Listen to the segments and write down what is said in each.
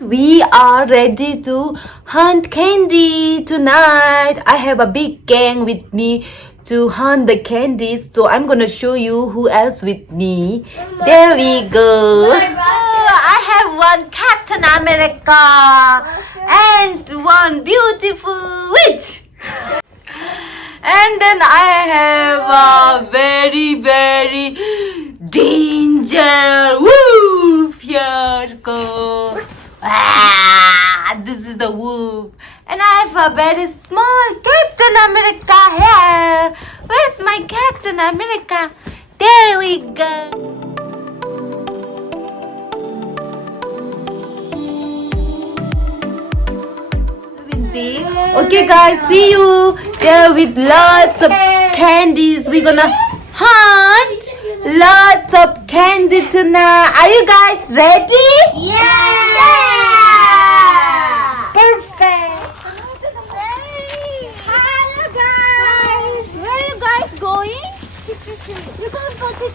We are ready to hunt candy tonight. I have a big gang with me to hunt the candies. So I'm gonna show you who else with me. There we go. I have one Captain America and one beautiful witch. And then I have a very danger wolf. Here go. This is the wolf. And I have a very small Captain America here. Where's my Captain America? There we go. Okay guys, see you there with lots of candies. We're gonna hunt lots of candy tonight. Are you guys ready? Yeah! Perfect. Hello guys. Where are you guys going? You guys go trick.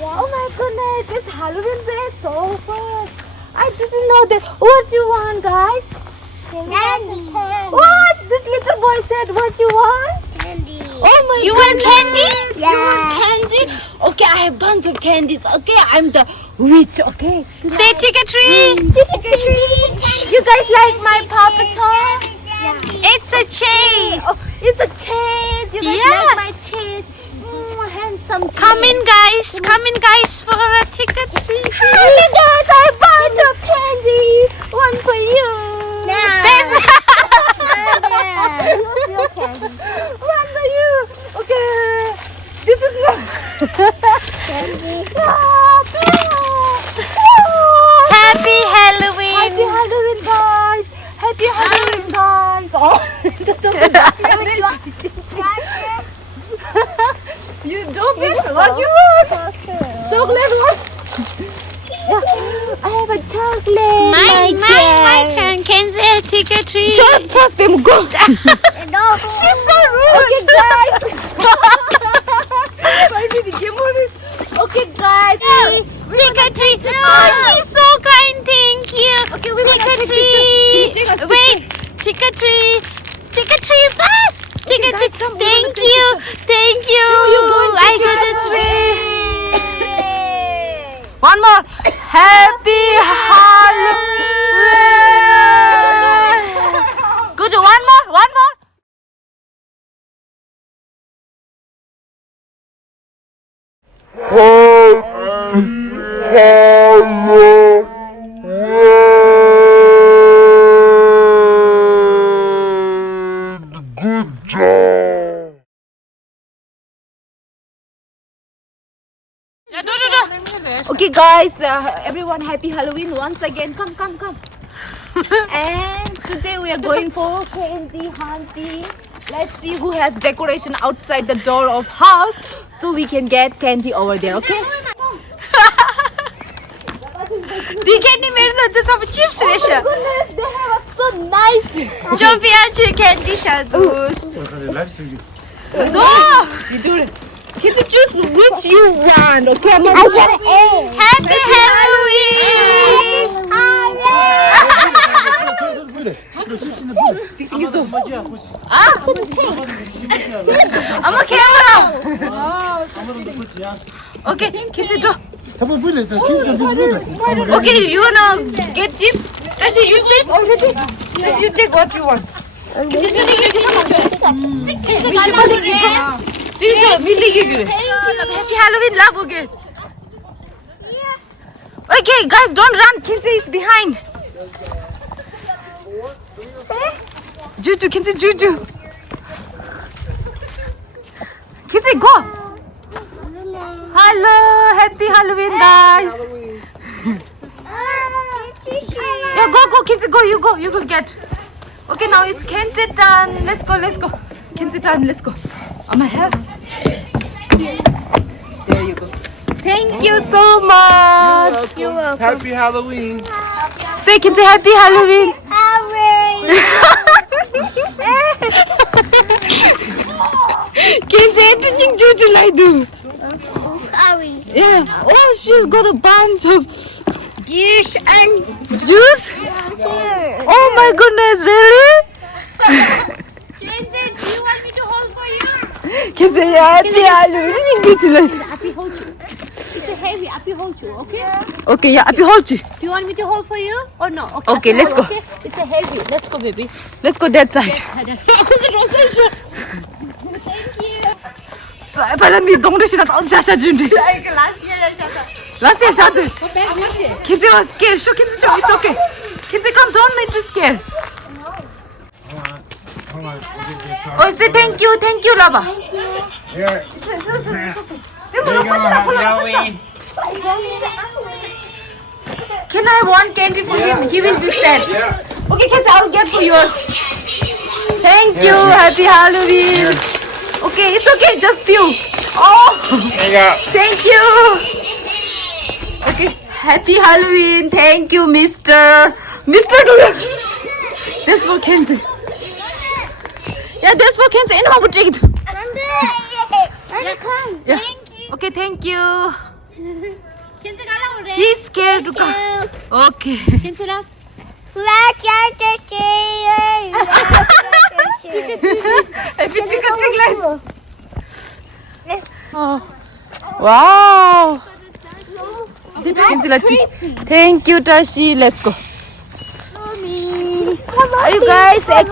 Oh my goodness, it's Halloween day so fast. I didn't know that. What do you want, guys? Candy. What? This little boy said, what you want? Candy. Oh my You want goodness. candy? You want Yeah. candy? Okay, I have a bunch of candies. Okay, I'm the witch. Okay. Say trick or treat. You guys like my Paw Patrol? It's a chase. It's a chase. You guys Yeah. like my chase? Handsome chase. Come in, guys. Come in, guys, for a trick or treat. Hey guys, I have a bunch of candy. One for you. One for you. Okay. This is my Happy Halloween. Happy Halloween, guys. Happy Halloween, guys. Oh. You don't get what you want. Chocolate what? Yeah. I have a chocolate. My turn. Can say trick or treat. Just pass them. Go. She's so rude. Okay, guys. Okay, guys. Trick or treat. Oh, she's so kind. Thank you. Okay, we're Trick gonna or take pictures. treat. Can you take a Wait. Trick or treat. Trick or treat fast. Trick or guys, treat. come, we're gonna Thank take you. Thank you. you're going I got a together. treat. One more. Happy Halloween. Good. One more. Good job. Okay, guys. Everyone, happy Halloween once again. Come. And today we are going for candy hunting. Let's see who has decoration outside the door of house, so we can get candy over there. Okay? Die candy merda de सब chips Oh my reşe. goodness, they have so nice. Çok beğenci candy shadows. No! You do it. Can you choose which you want? Okay, I'm gonna Happy Halloween. I'm a camera. Okay, can you draw? Okay, you wanna get chips? Tashi, you take already. Tashi, you take what you want. Happy Halloween, love. Okay, guys, don't run. Kinsey is behind. Juju, Kinsey, Juju. Kinsey, go. Hello, happy Halloween, guys. Yeah, go, Kinsey, go. You go get. Okay, now it's Kinsey turn. Let's go. Kinsey turn, let's go. On my hair. There you go. Thank you so much. You're welcome. Happy Halloween. Say, Kinsey, happy Halloween. Kinsey, everything Juju like do. Yeah. Oh, she's got a bunch of Juice and juice. my goodness, really? Kenzie, do you want me to hold for you? Kenzie, happy Halloween. Appy hold you. It's a heavy. Appy hold you. Okay. Okay, yeah, Appy hold you. Do you want me to hold for you or no? Okay, Appy, let's hold, go. Okay? It's a heavy. Let's go, baby. Let's go that side. Thank you. So, I 빨리 동료씨랑 샤샤 준비. Like last year, I shut up. Last year, 샤드. Go back. How much? Kenzie was scared. Show Kenzie, show. It's okay. Kenzie, come. Don't make you scared. Hold on. Oh, say thank you, Lava. Here. There you go. Happy Halloween. Can I have one candy for him? He will be sad. Okay, Kenzie, I'll get for yours. Thank you. Happy Halloween. Okay, it's okay. Just few. Oh, There you go. thank you. Okay, happy Halloween. Thank you, Mr. That's for Kenzie. Yeah, that's for Kenzie. And Mama take it. Yeah. Okay, thank you. Kenzie, 가려고 그래. He's scared to come. Okay. Kenzie, 나. Happy chicken like. Oh. Wow. Thank you, Tashi. Let's go. Are you guys excited?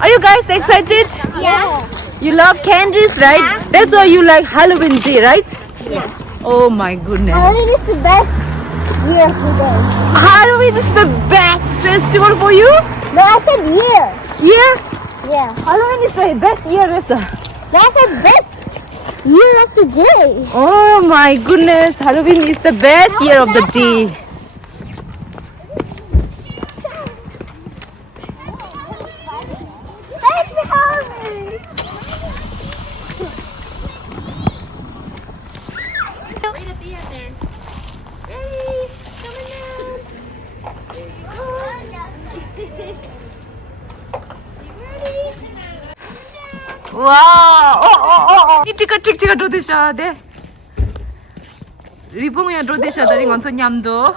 Are you guys excited? Yeah. You love candies, right? That's why you like Halloween Day, right? Yeah. Oh my goodness. Halloween is the best year of the day. Halloween is the best festival for you? No, I said year. Yeah. Yeah. Halloween is the best year, Ressa. No, I said best year of the day. Oh my goodness. Halloween is the best year of the day. Happy Halloween. 와, 이 찍어 도대셔, 네. 리봉이야 도대셔, 다리 건서 냠도.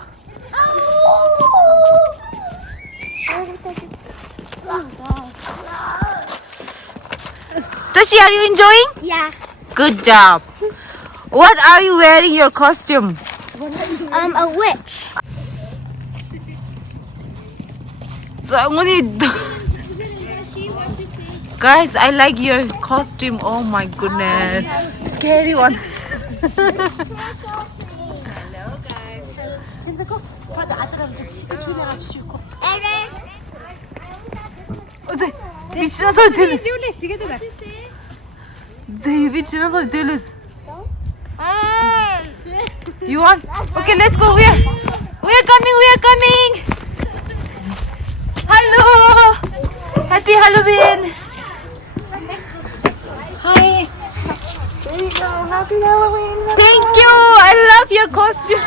Tashi, are you enjoying? Yeah. Good job. What are you wearing your costume? A witch. Sanguni. Guys, I like your costume. Oh my goodness. Scary one. Kenzie, go. brother, 아들한테 치킨 주세요 주시고. 어제 미친한 소리 들려. Julie, sige 네, 미친한 소리 들려. You want? Okay, let's go. We are coming. Hello. Happy Halloween. Hi. There you go. Happy Halloween. Thank you. I love your costume.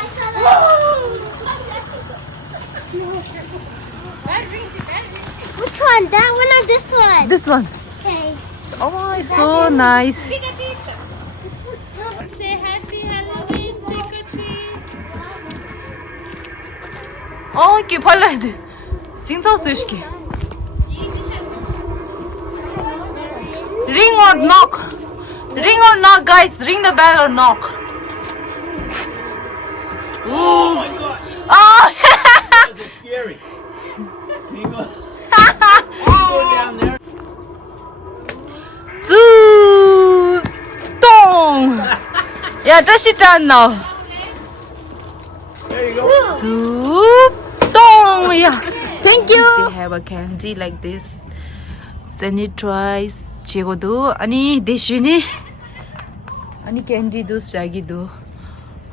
Which one? That one or this one? This one. Okay. Oh, it's so nice. Say happy Halloween, trick or treat. 어, 이렇게 발라야 돼. 싱서스 시키. Ring or knock. Ring or knock, guys. Ring the bell or knock. Ooh. Oh. Scary. You go down there. 뚜똥. 야, 짜시잖아. There you go. 뚜똥. 야. Thank you. They have a candy like this. Sanitize. 지고도 아니 대신에 아니 candy도 자기도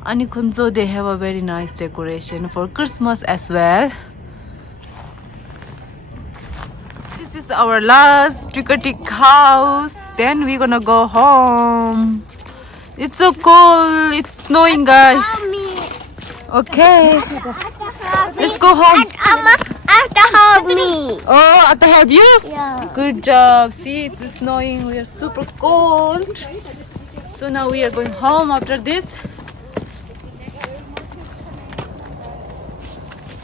아니 군소 they have a very nice decoration for Christmas as well. This is our last trick-or-treat house. Then we're gonna go home. It's so cold. It's snowing, guys. Me. Okay, let's go home. After help me. Oh, at the help you? Yeah. Good job. See, it's snowing. We are super cold. So now we are going home after this.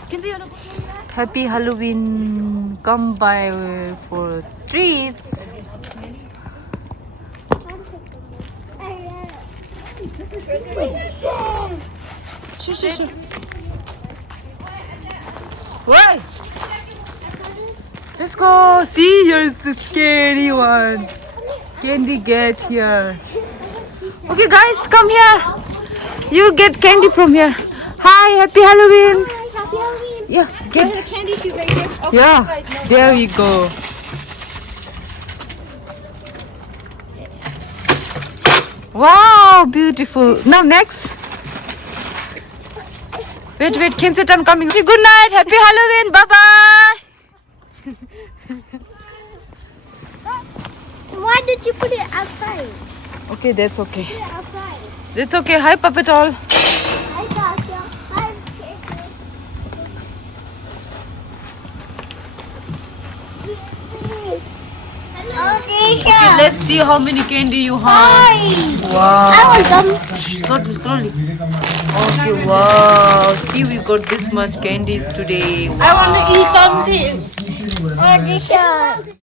Happy Halloween. Come by for treats. Shh. What? Let's go. See, here's the scary one. Candy, get here. Okay, guys, come here. You get candy from here. Hi, happy Halloween. Happy Halloween. Yeah, get. There's a candy shoot right here. Okay, Yeah, guys, no. there we go. Wow, beautiful. Now next. Wait, Kinsey, I'm coming. Okay, good night. Happy Halloween. Bye-bye. Why did you put it outside? Okay, that's okay. Put it outside. It's okay. Hi, Puppet Doll. I got you. I'm Hello, Disha. Okay, let's see how many candy you have. Wow. I want them. Slowly. Okay, wow. See, we got this much candies today. Wow. I want to eat something. Disha.